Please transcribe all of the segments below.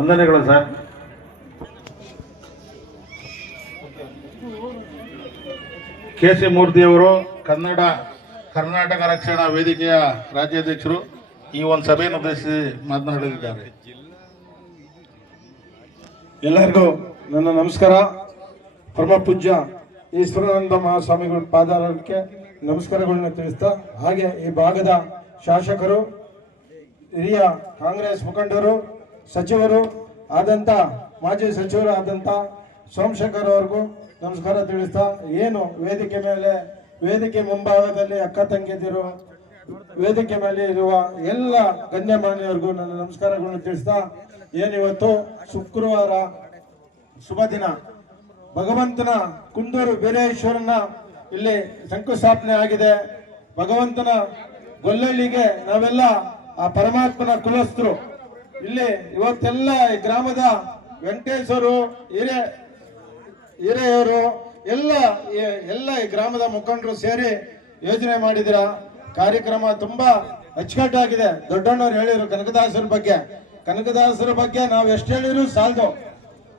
ವಂದನೆಗಳು sir. KC. ಮೂರ್ತಿಯವರು Karnataka ರಕ್ಷಣಾ ವೇದಿಕೆಯ ರಾಜ್ಯಾಧ್ಯಕ್ಷರು ಈ ಒಂದು ಸಭೆಯನ್ನು ಉದ್ದೇಶಿಸಿ ಮಾತನಾಡಲಿದ್ದಾರೆ. ಎಲ್ಲರಿಗೂ ನನ್ನ ನಮಸ್ಕಾರ. ಪರಮ ಪೂಜ್ಯ ಈಶ್ವರಾನಂದ ಮಹಾಸ್ವಾಮಿಗಳ ಪಾದಾರಕ್ಕೆ ನಮಸ್ಕಾರಗಳನ್ನು ತಿಳಿಸ್ತಾ, ಹಾಗೆ ಈ ಭಾಗದ ಶಾಸಕರು, ಹಿರಿಯ ಕಾಂಗ್ರೆಸ್ ಮುಖಂಡರು, ಸಚಿವರು ಆದಂಥ ಮಾಜಿ ಸಚಿವರು ಆದಂಥ ಸೋಮಶೇಖರ್ ಅವ್ರಿಗೂ ನಮಸ್ಕಾರ ತಿಳಿಸ್ತಾ, ಏನು ವೇದಿಕೆ ಮುಂಭಾಗದಲ್ಲಿ ಅಕ್ಕ ತಂಗಿದಿರು, ವೇದಿಕೆ ಮೇಲೆ ಇರುವ ಎಲ್ಲ ಗಣ್ಯಮಾನ್ಯರಿಗೂ ನನ್ನ ನಮಸ್ಕಾರಗಳನ್ನು ತಿಳಿಸ್ತಾ, ಏನಿವತ್ತು ಶುಕ್ರವಾರ ಶುಭ ದಿನ, ಭಗವಂತನ ಕುಂದೂರು ಬೀರೇಶ್ವರನ ಇಲ್ಲಿ ಶಂಕುಸ್ಥಾಪನೆ ಆಗಿದೆ. ಭಗವಂತನ ಗೊಲ್ಲಳ್ಳಿಗೆ ನಾವೆಲ್ಲ ಆ ಪರಮಾತ್ಮನ ಕುಲಸ್ಥರು. ಇಲ್ಲಿ ಇವತ್ತೆಲ್ಲ ಈ ಗ್ರಾಮದ ವೆಂಕಟೇಶ್ವರು, ಹಿರಿಯವರು ಎಲ್ಲ ಈ ಗ್ರಾಮದ ಮುಖಂಡರು ಸೇರಿ ಯೋಜನೆ ಮಾಡಿದಿರ. ಕಾರ್ಯಕ್ರಮ ತುಂಬಾ ಅಚ್ಚುಕಟ್ಟಾಗಿದೆ. ದೊಡ್ಡಣ್ಣವ್ರು ಹೇಳಿದ್ರು ಕನಕದಾಸರ ಬಗ್ಗೆ ನಾವು ಎಷ್ಟು ಹೇಳಿದ್ರು ಸಾಲದು.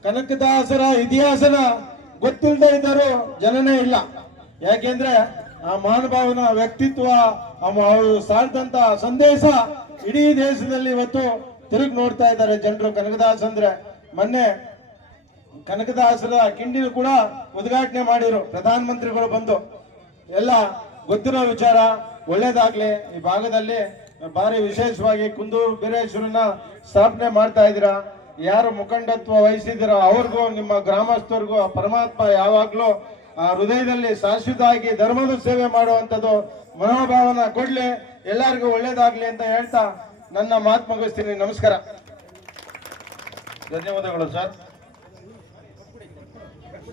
ಕನಕದಾಸರ ಇತಿಹಾಸನ ಗೊತ್ತಿಲ್ಲದೆ ಇದ್ದರೂ ಜನನೇ ಇಲ್ಲ. ಯಾಕೆಂದ್ರೆ ಆ ಮಹಾನುಭಾವನ ವ್ಯಕ್ತಿತ್ವ, ಅವರು ಸಾರಿದಂತ ಸಂದೇಶ ಇಡೀ ದೇಶದಲ್ಲಿ ಇವತ್ತು ತಿರುಗಿ ನೋಡ್ತಾ ಇದ್ದಾರೆ ಜನರು. ಕನಕದಾಸ ಅಂದ್ರೆ ಮೊನ್ನೆ ಕನಕದಾಸರ ಕಿಂಡಿ ಕೂಡ ಉದ್ಘಾಟನೆ ಮಾಡಿದ್ರು ಪ್ರಧಾನ ಮಂತ್ರಿಗಳು ಬಂದು. ಎಲ್ಲ ಗೊತ್ತಿರೋ ವಿಚಾರ. ಒಳ್ಳೇದಾಗ್ಲಿ. ಈ ಭಾಗದಲ್ಲಿ ಭಾರಿ ವಿಶೇಷವಾಗಿ ಕುಂದೂರು ಬೀರೇಶ್ವರನ ಸ್ಥಾಪನೆ ಮಾಡ್ತಾ ಇದ್ದೀರಾ. ಯಾರು ಮುಖಂಡತ್ವ ವಹಿಸಿದಿರೋ ಅವ್ರಿಗೂ ನಿಮ್ಮ ಗ್ರಾಮಸ್ಥರಿಗೂ ಪರಮಾತ್ಮ ಯಾವಾಗ್ಲೂ ಆ ಹೃದಯದಲ್ಲಿ ಶಾಶ್ವತವಾಗಿ ಧರ್ಮದ ಸೇವೆ ಮಾಡುವಂಥದ್ದು ಮನೋಭಾವನ ಕೊಡ್ಲಿ. ಎಲ್ಲರಿಗೂ ಒಳ್ಳೇದಾಗ್ಲಿ ಅಂತ ಹೇಳ್ತಾ ನನ್ನ ಮಾತು ಮುಗಿಸ್ತೀನಿ. ನಮಸ್ಕಾರ. ಧನ್ಯವಾದಗಳು ಸರ್.